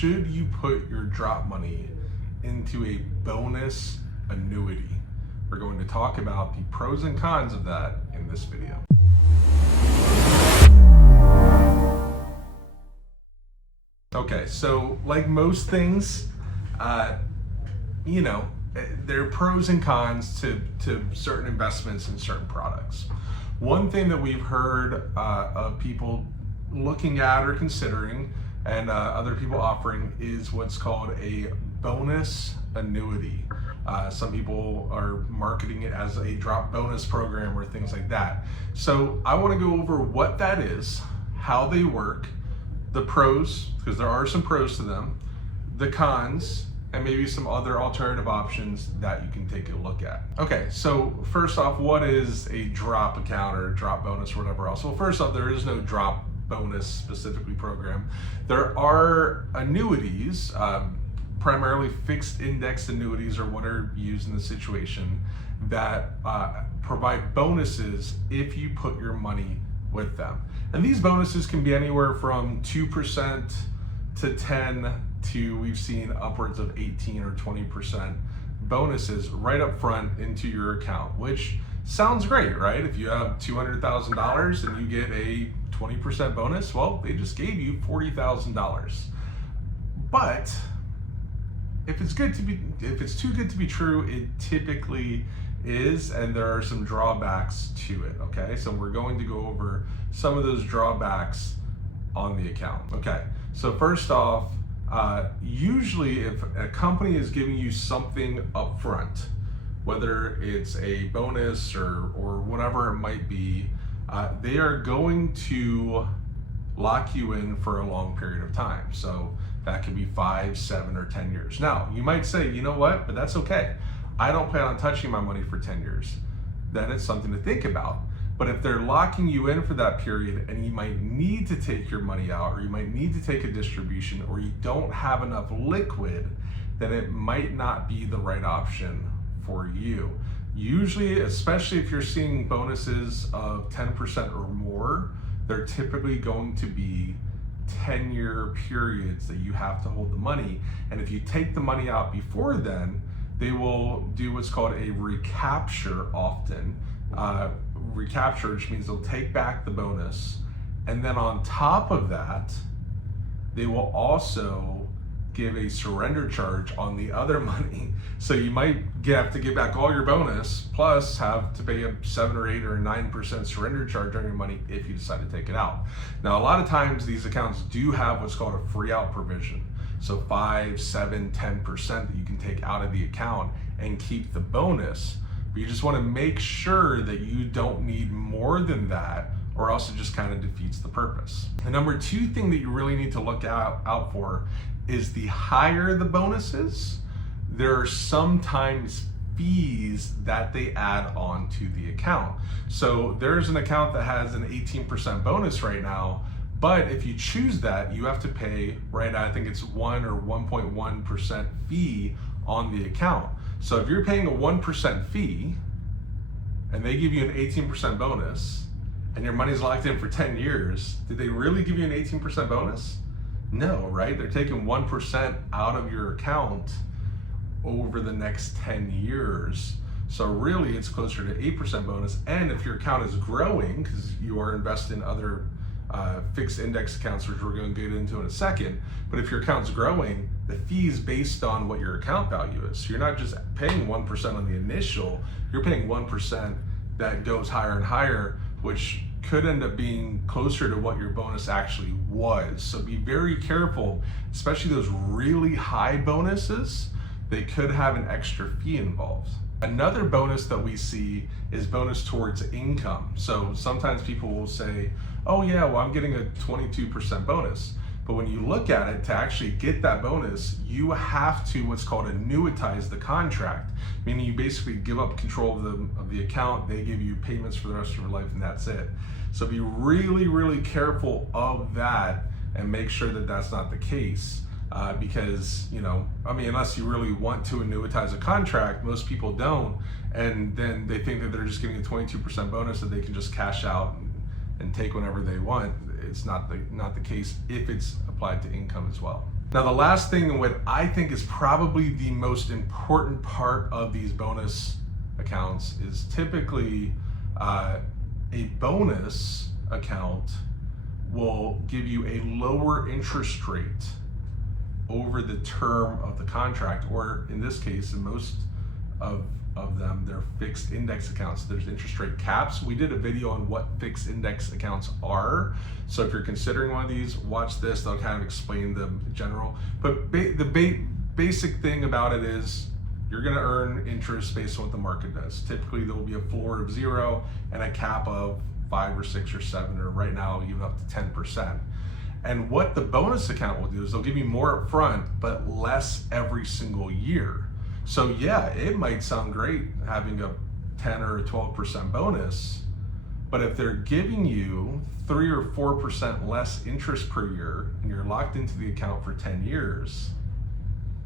should you put your drop money into a bonus annuity? We're going to talk about the pros and cons of that in this video. Okay, so like most things, there are pros and cons to certain investments and certain products. One thing that we've heard of people looking at or considering, and other people offering, is what's called a bonus annuity. Some people are marketing it as a drop bonus program or things like that. So I want to go over what that is, how they work, the pros, because there are some pros to them, the cons, and maybe some other alternative options that you can take a look at. Okay, so first off, what is a drop account or a drop bonus or whatever else? Well, first off, there is no drop bonus specifically program. There are annuities, primarily fixed index annuities or what are used in the situation, that provide bonuses if you put your money with them. And these bonuses can be anywhere from 2% to 10 to, we've seen upwards of 18 or 20% bonuses right up front into your account, which sounds great, right? If you have $200,000 and you get a 20% bonus, well, they just gave you $40,000. But if it's too good to be true, it typically is, and there are some drawbacks to it, okay? So we're going to go over some of those drawbacks on the account. Okay, so first off, usually if a company is giving you something up front, whether it's a bonus or whatever it might be, they are going to lock you in for a long period of time. So that could be 5, 7, or 10 years. Now, you might say, you know what, but that's okay. I don't plan on touching my money for 10 years. Then it's something to think about. But if they're locking you in for that period and you might need to take your money out, or you might need to take a distribution, or you don't have enough liquid, then it might not be the right option for you. Usually, especially if you're seeing bonuses of 10% or more, they're typically going to be 10-year periods that you have to hold the money. And if you take the money out before then, they will do what's called a recapture often. Recapture, which means they'll take back the bonus, and then on top of that, they will also give a surrender charge on the other money. So you might have to give back all your bonus, plus have to pay a 7 or 8 or 9% surrender charge on your money if you decide to take it out. Now, a lot of times these accounts do have what's called a free out provision. So 5, 7, 10% that you can take out of the account and keep the bonus. But you just want to make sure that you don't need more than that, or else it just kind of defeats the purpose. The number 2 thing that you really need to look out for is the higher the bonuses, there are sometimes fees that they add on to the account. So there's an account that has an 18% bonus right now, but if you choose that, you have to pay, right now I think it's 1 or 1.1% fee on the account. So if you're paying a 1% fee and they give you an 18% bonus and your money's locked in for 10 years, did they really give you an 18% bonus? No, right? They're taking 1% out of your account over the next 10 years. So really it's closer to 8% bonus. And if your account is growing, because you are invested in other fixed index accounts, which we're going to get into in a second, but if your account's growing, the fee is based on what your account value is. So you're not just paying 1% on the initial, you're paying 1% that goes higher and higher, which could end up being closer to what your bonus actually was. So be very careful, especially those really high bonuses, they could have an extra fee involved. Another bonus that we see is bonus towards income. So sometimes people will say, oh yeah, well, I'm getting a 22% bonus. But when you look at it, to actually get that bonus, you have to what's called annuitize the contract, meaning you basically give up control of the account, they give you payments for the rest of your life, and that's it. So be really, really careful of that and make sure that that's not the case. Because, unless you really want to annuitize a contract, most people don't, and then they think that they're just getting a 22% bonus that they can just cash out and take whenever they want. It's not the case if it's applied to income as well. Now, the last thing, and what I think is probably the most important part of these bonus accounts, is typically a bonus account will give you a lower interest rate over the term of the contract, or in this case, in most of them, they're fixed index accounts. There's interest rate caps. We did a video on what fixed index accounts are. So if you're considering one of these, watch this. They'll kind of explain them in general. But the basic thing about it is you're going to earn interest based on what the market does. Typically, there will be a floor of 0 and a cap of 5 or 6 or 7, or right now even up to 10%. And what the bonus account will do is they'll give you more up front, but less every single year. So yeah, it might sound great having a 10 or a 12% bonus, but if they're giving you 3 or 4% less interest per year and you're locked into the account for 10 years,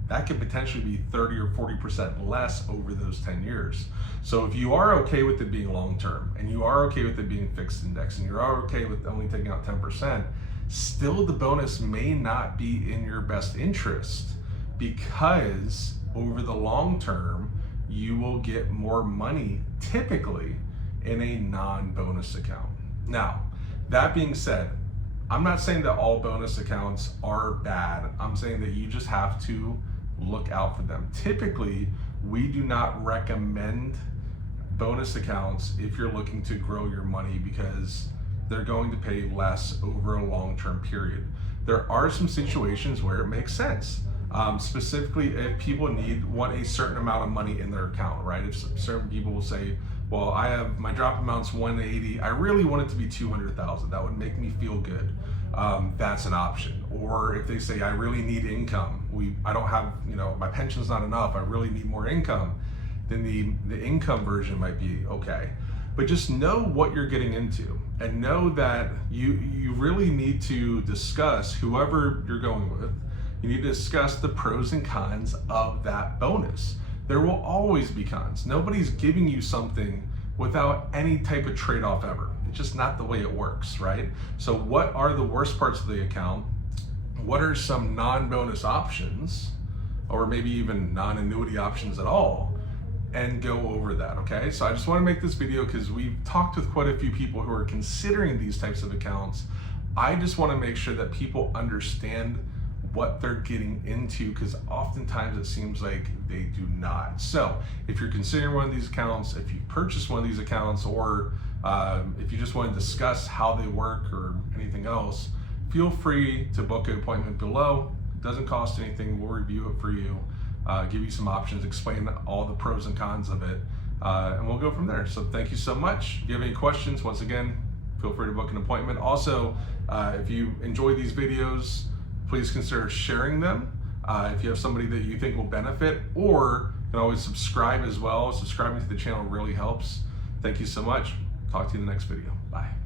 that could potentially be 30 or 40% less over those 10 years. So if you are okay with it being long-term, and you are okay with it being fixed index, and you are okay with only taking out 10%, still the bonus may not be in your best interest, because over the long term, you will get more money typically in a non-bonus account. Now, that being said, I'm not saying that all bonus accounts are bad. I'm saying that you just have to look out for them. Typically, we do not recommend bonus accounts if you're looking to grow your money, because they're going to pay less over a long-term period. There are some situations where it makes sense. Specifically, if people want a certain amount of money in their account, right? If certain people will say, well, I have my drop amount's 180, I really want it to be 200,000. That would make me feel good. That's an option. Or if they say, I really need income, I don't have, my pension's not enough, I really need more income, then the income version might be okay. But just know what you're getting into, and know that you really need to discuss, whoever you're going with, you need to discuss the pros and cons of that bonus. There will always be cons. Nobody's giving you something without any type of trade-off ever. It's just not the way it works, right? So what are the worst parts of the account? What are some non-bonus options, or maybe even non-annuity options at all? And go over that, okay? So I just want to make this video because we've talked with quite a few people who are considering these types of accounts. I just want to make sure that people understand what they're getting into, because oftentimes it seems like they do not. So if you're considering one of these accounts, if you purchased one of these accounts, or if you just want to discuss how they work or anything else, feel free to book an appointment below. It doesn't cost anything. We'll review it for you, give you some options, explain all the pros and cons of it, and we'll go from there. So thank you so much. If you have any questions, once again, feel free to book an appointment. Also, if you enjoy these videos, please consider sharing them. If you have somebody that you think will benefit, or you can always subscribe as well. Subscribing to the channel really helps. Thank you so much. Talk to you in the next video. Bye.